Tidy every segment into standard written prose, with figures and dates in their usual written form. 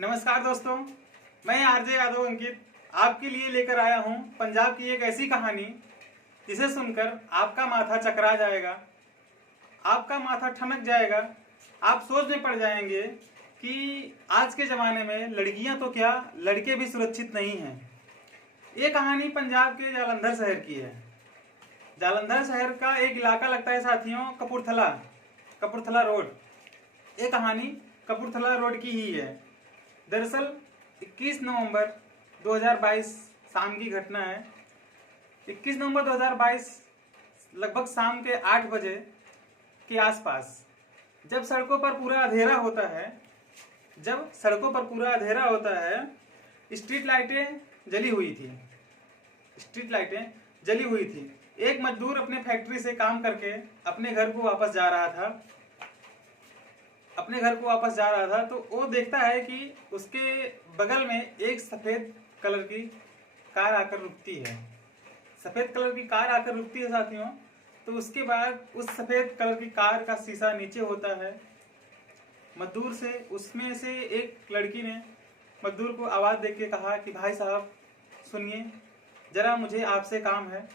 नमस्कार दोस्तों, मैं आरजे यादव अंकित आपके लिए लेकर आया हूं पंजाब की एक ऐसी कहानी जिसे सुनकर आपका माथा चकरा जाएगा, आपका माथा ठनक जाएगा। आप सोच में पड़ जाएंगे कि आज के ज़माने में लड़कियां तो क्या, लड़के भी सुरक्षित नहीं हैं। ये कहानी पंजाब के जालंधर शहर की है। जालंधर शहर का एक इलाका लगता है साथियों, कपूरथला रोड। ये कहानी कपूरथला रोड की ही है। दरअसल 21 नवंबर 2022 शाम की घटना है। 21 नवंबर 2022 लगभग शाम के 8 बजे के आसपास जब सड़कों पर पूरा अंधेरा होता है, स्ट्रीट लाइटें जली हुई थी। एक मजदूर अपने फैक्ट्री से काम करके अपने घर को वापस जा रहा था तो वो देखता है कि उसके बगल में एक सफेद कलर की कार आकर रुकती है। साथियों, तो उसके बाद उस सफेद कलर की कार का शीशा नीचे होता है। उसमें से एक लड़की ने मजदूर को आवाज देके कहा कि भाई साहब सुनिए, जरा मुझे आपसे काम है,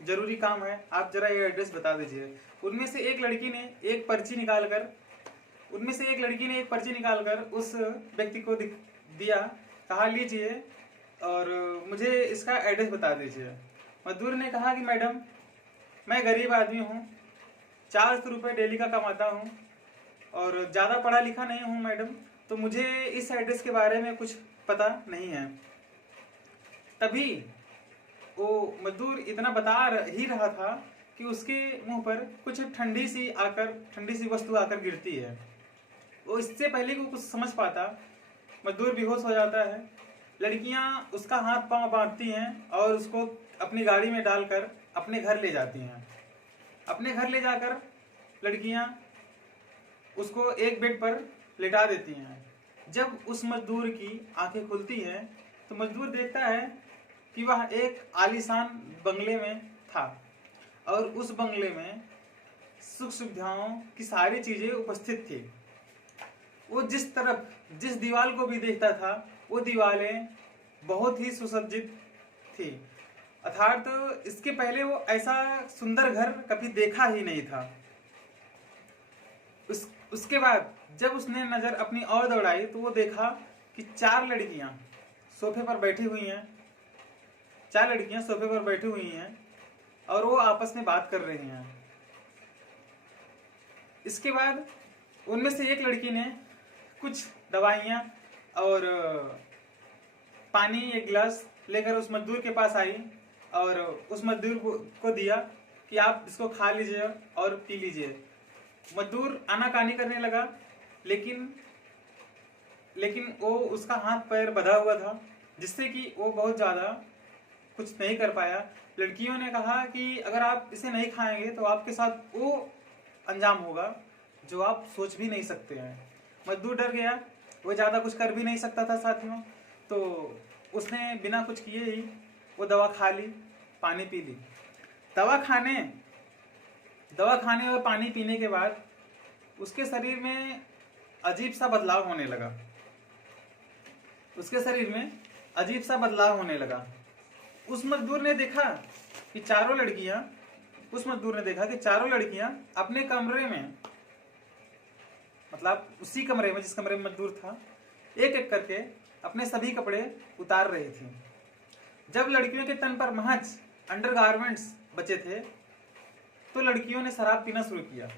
जरूरी काम है, आप जरा ये एड्रेस बता दीजिए। उनमें से एक लड़की ने एक पर्ची निकालकर उस व्यक्ति को दिया, कहा लीजिए और मुझे इसका एड्रेस बता दीजिए। मजदूर ने कहा कि मैडम, मैं गरीब आदमी हूँ, 400 रुपये डेली का कमाता हूँ और ज़्यादा पढ़ा लिखा नहीं हूँ मैडम, तो मुझे इस एड्रेस के बारे में कुछ पता नहीं है। तभी वो मजदूर इतना बता ही रहा था कि उसके मुंह पर कुछ ठंडी सी वस्तु आकर गिरती है। वो इससे पहले कि कुछ समझ पाता, मजदूर बेहोश हो जाता है। लड़कियां उसका हाथ पांव बांधती हैं और उसको अपनी गाड़ी में डालकर अपने घर ले जाती हैं। अपने घर ले जाकर लड़कियां उसको एक बेड पर लेटा देती हैं। जब उस मजदूर की आंखें खुलती हैं तो मजदूर देखता है कि वह एक आलीशान बंगले में था और उस बंगले में सुख सुविधाओं की सारी चीजें उपस्थित थी। वो जिस दीवार को भी देखता था, वो दीवारें बहुत ही सुसज्जित थी। अर्थात इसके पहले वो ऐसा सुंदर घर कभी देखा ही नहीं था। उसके बाद जब उसने नजर अपनी और दौड़ाई तो वो देखा कि 4 लड़कियां सोफे पर बैठी हुई हैं और वो आपस में बात कर रही हैं। इसके बाद उनमें से एक लड़की ने कुछ दवाइयाँ और पानी एक गिलास लेकर उस मजदूर के पास आई और उस मजदूर को दिया कि आप इसको खा लीजिए और पी लीजिए। मजदूर आनाकानी करने लगा, लेकिन वो उसका हाथ पैर बंधा हुआ था, जिससे कि वो बहुत ज़्यादा कुछ नहीं कर पाया। लड़कियों ने कहा कि अगर आप इसे नहीं खाएंगे तो आपके साथ वो अंजाम होगा जो आप सोच भी नहीं सकते हैं। मजदूर डर गया, वो ज़्यादा कुछ कर भी नहीं सकता था साथियों, तो उसने बिना कुछ किए ही वो दवा खा ली, पानी पी ली। दवा खाने और पानी पीने के बाद उसके शरीर में अजीब सा बदलाव होने लगा। उस मजदूर ने देखा कि चारों लड़कियां अपने कमरे में, मतलब उसी कमरे में जिस कमरे में मजदूर था, एक एक करके अपने सभी कपड़े उतार रही थी। जब लड़कियों के तन पर महज अंडरगारमेंट्स बचे थे तो लड़कियों ने शराब पीना शुरू किया।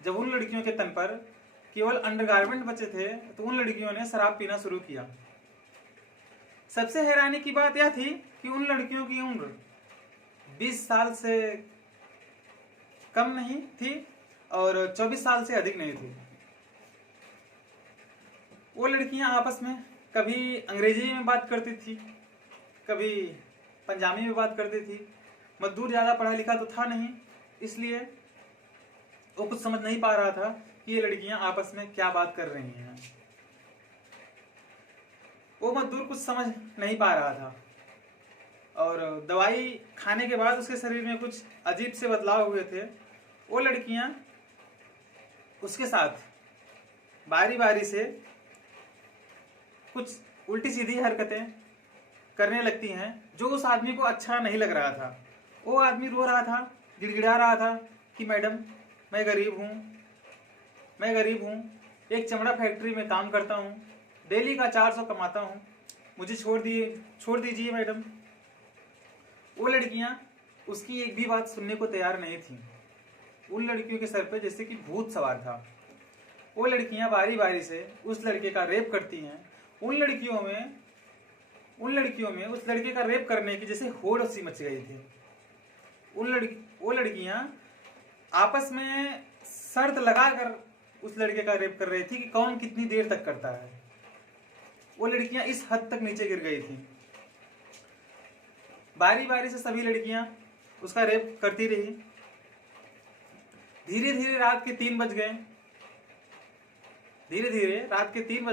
जब उन लड़कियों के तन पर केवल अंडरगारमेंट बचे थे तो उन लड़कियों ने शराब पीना शुरू किया। सबसे हैरानी की बात यह थी कि उन लड़कियों की उम्र 20 साल से कम नहीं थी और 24 साल से अधिक नहीं थी। वो लड़कियां आपस में कभी अंग्रेजी में बात करती थी, कभी पंजाबी में बात करती थी। मजदूर ज़्यादा पढ़ा लिखा तो था नहीं, इसलिए वो कुछ समझ नहीं पा रहा था कि ये लड़कियां आपस में क्या बात कर रही हैं। वो मजदूर कुछ समझ नहीं पा रहा था और दवाई खाने के बाद उसके शरीर में कुछ अजीब से बदलाव हुए थे। वो लड़कियां उसके साथ बारी बारी से कुछ उल्टी सीधी हरकतें करने लगती हैं जो उस आदमी को अच्छा नहीं लग रहा था। वो आदमी रो रहा था, गिड़गिड़ा रहा था कि मैडम मैं गरीब हूँ, एक चमड़ा फैक्ट्री में काम करता हूँ, डेली का 400 कमाता हूँ, मुझे छोड़ दीजिए मैडम। वो लड़कियां उसकी एक भी बात सुनने को तैयार नहीं थी। उन लड़कियों के सर पे जैसे कि भूत सवार था। वो लड़कियां बारी बारी से उस लड़के का रेप करती हैं। उन लड़कियों में उस लड़के का रेप करने की जैसे होड़ सी मच गई थी। वो लड़कियां आपस में शर्त लगाकर उस लड़के का रेप कर रही थी कि कौन कितनी देर तक करता है। वो लड़कियां इस हद तक नीचे गिर गई थी। बारी बारी से सभी लड़कियां उसका रेप करती रही। धीरे धीरे रात के 3 बज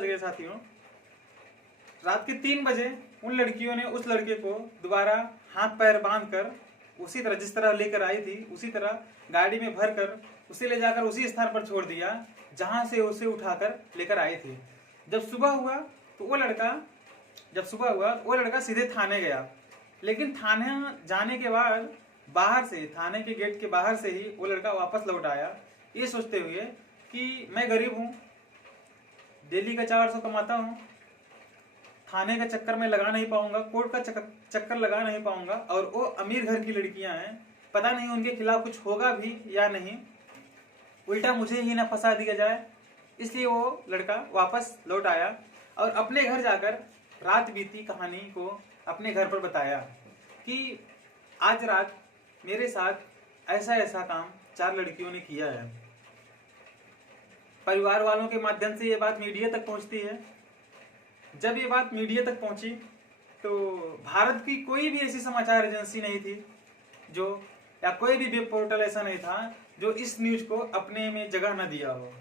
गए। साथियों, रात के 3 बजे उन लड़कियों ने उस लड़के को दोबारा हाथ पैर बांधकर उसी तरह जिस तरह लेकर आई थी उसी तरह गाड़ी में भरकर उसे ले जाकर उसी स्थान पर छोड़ दिया जहां से उसे उठाकर लेकर आई थी। जब सुबह हुआ तो वो लड़का सीधे थाने गया। लेकिन थाने जाने के बाद थाने के गेट के बाहर से ही वो लड़का वापस लौट आया, ये सोचते हुए कि मैं गरीब हूँ, डेली का 400 कमाता हूँ, थाने का चक्कर में लगा नहीं पाऊंगा, कोर्ट का चक्कर लगा नहीं पाऊंगा, और वो अमीर घर की लड़कियां हैं, पता नहीं उनके खिलाफ कुछ होगा भी या नहीं, उल्टा मुझे ही ना फंसा दिया जाए। इसलिए वो लड़का वापस लौट आया और अपने घर जाकर रात बीती कहानी को अपने घर पर बताया कि आज रात मेरे साथ ऐसा काम 4 लड़कियों ने किया है। परिवार वालों के माध्यम से ये बात मीडिया तक पहुंचती है। जब ये बात मीडिया तक पहुंची तो भारत की कोई भी ऐसी समाचार एजेंसी नहीं थी या कोई भी वेब पोर्टल ऐसा नहीं था जो इस न्यूज को अपने में जगह न दिया हो।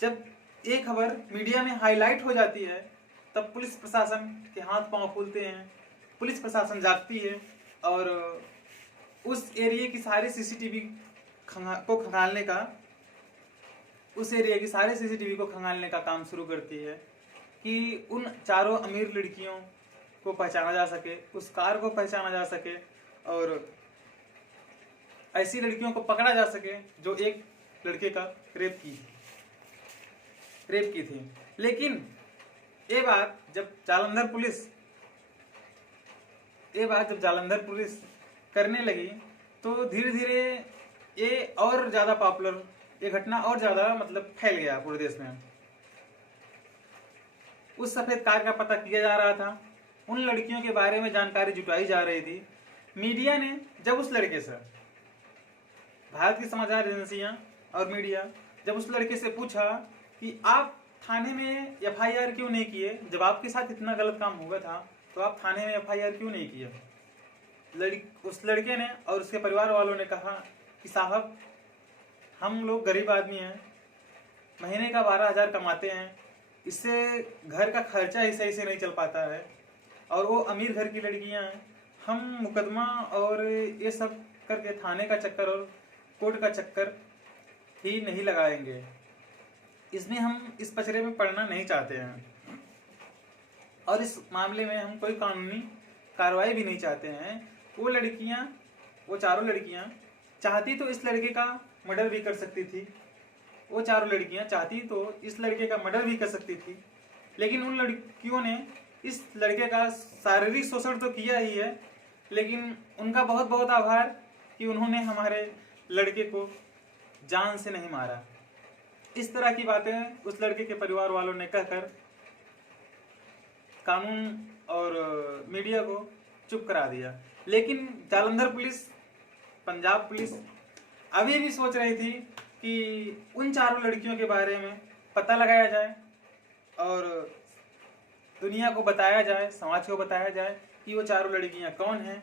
जब ये खबर मीडिया में हाईलाइट हो जाती है तब पुलिस प्रशासन के हाथ पांव फूलते हैं, पुलिस प्रशासन जागती है और उस एरिया की सारी सीसीटीवी को खंगालने का काम शुरू करती है कि उन 4 अमीर लड़कियों को पहचाना जा सके, उस कार को पहचाना जा सके और ऐसी लड़कियों को पकड़ा जा सके जो एक लड़के का रेप की थी। लेकिन ये बात जब जालंधर पुलिस करने लगी तो धीरे धीरे ये और ज्यादा पॉपुलर, ये घटना और ज्यादा फैल गया पूरे देश में। उस सफेद कार का पता किया जा रहा था, उन लड़कियों के बारे में जानकारी जुटाई जा रही थी। मीडिया ने जब उस लड़के से, भारत की समाचार एजेंसियां और मीडिया जब उस लड़के से पूछा कि आप थाने में एफआईआर क्यों नहीं किए, जब आपके साथ इतना गलत काम हुआ था तो आप थाने में एफआईआर क्यों नहीं किए, उस लड़के ने और उसके परिवार वालों ने कहा कि साहब हम लोग गरीब आदमी हैं, महीने का 12,000 कमाते हैं, इससे घर का खर्चा ही सही से नहीं चल पाता है, और वो अमीर घर की लड़कियां हैं, हम मुकदमा और ये सब करके थाने का चक्कर और कोर्ट का चक्कर ही नहीं लगाएंगे, इसमें हम इस पचड़े में पड़ना नहीं चाहते हैं और इस मामले में हम कोई कानूनी कार्रवाई भी नहीं चाहते हैं। वो 4 लड़कियां चाहती तो इस लड़के का मर्डर भी कर सकती थी, लेकिन उन लड़कियों ने इस लड़के का शारीरिक शोषण तो किया ही है, लेकिन उनका बहुत बहुत आभार कि उन्होंने हमारे लड़के को जान से नहीं मारा। इस तरह की बातें उस लड़के के परिवार वालों ने कहकर कानून और मीडिया को चुप करा दिया। लेकिन जालंधर पुलिस, पंजाब पुलिस अभी भी सोच रही थी कि उन 4 लड़कियों के बारे में पता लगाया जाए और दुनिया को बताया जाए, समाज को बताया जाए कि वो 4 लड़कियां कौन हैं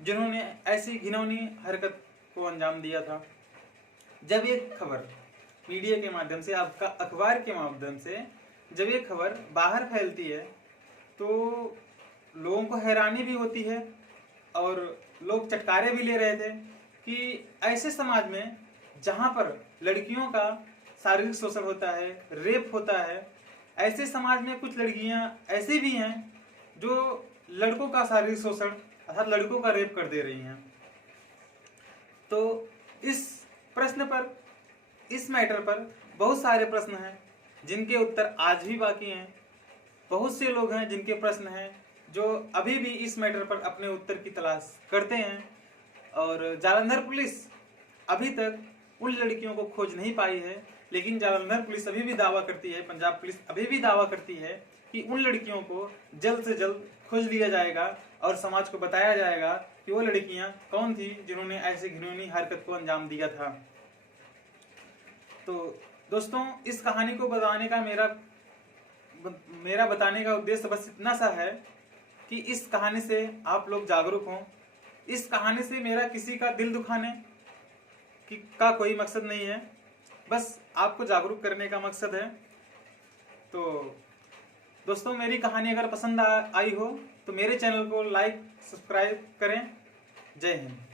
जिन्होंने ऐसी घिनौनी हरकत को अंजाम दिया था। जब ये खबर मीडिया के माध्यम से, आपका अखबार के माध्यम से जब ये खबर बाहर फैलती है तो लोगों को हैरानी भी होती है और लोग चटकारे भी ले रहे थे कि ऐसे समाज में जहां पर लड़कियों का शारीरिक शोषण होता है, रेप होता है, ऐसे समाज में कुछ लड़कियां ऐसी भी हैं जो लड़कों का शारीरिक शोषण अर्थात लड़कों का रेप कर दे रही हैं। तो इस प्रश्न पर, इस मैटर पर बहुत सारे प्रश्न हैं जिनके उत्तर आज भी बाकी हैं। बहुत से लोग हैं जिनके प्रश्न हैं जो अभी भी इस मैटर पर अपने उत्तर की तलाश करते हैं। और जालंधर पुलिस अभी तक उन लड़कियों को खोज नहीं पाई है, लेकिन जालंधर पुलिस अभी भी दावा करती है, पंजाब पुलिस अभी भी दावा करती है कि उन लड़कियों को जल्द से जल्द खोज लिया जाएगा और समाज को बताया जाएगा कि वो लड़कियां कौन थी जिन्होंने ऐसे घिनौनी हरकत को अंजाम दिया था। तो दोस्तों, इस कहानी को बताने का मेरा बताने का उद्देश्य बस इतना सा है कि इस कहानी से आप लोग जागरूक हों। इस कहानी से मेरा किसी का दिल दुखाने का कोई मकसद नहीं है, बस आपको जागरूक करने का मकसद है। तो दोस्तों, मेरी कहानी अगर पसंद आई हो तो मेरे चैनल को लाइक सब्सक्राइब करें। जय हिंद।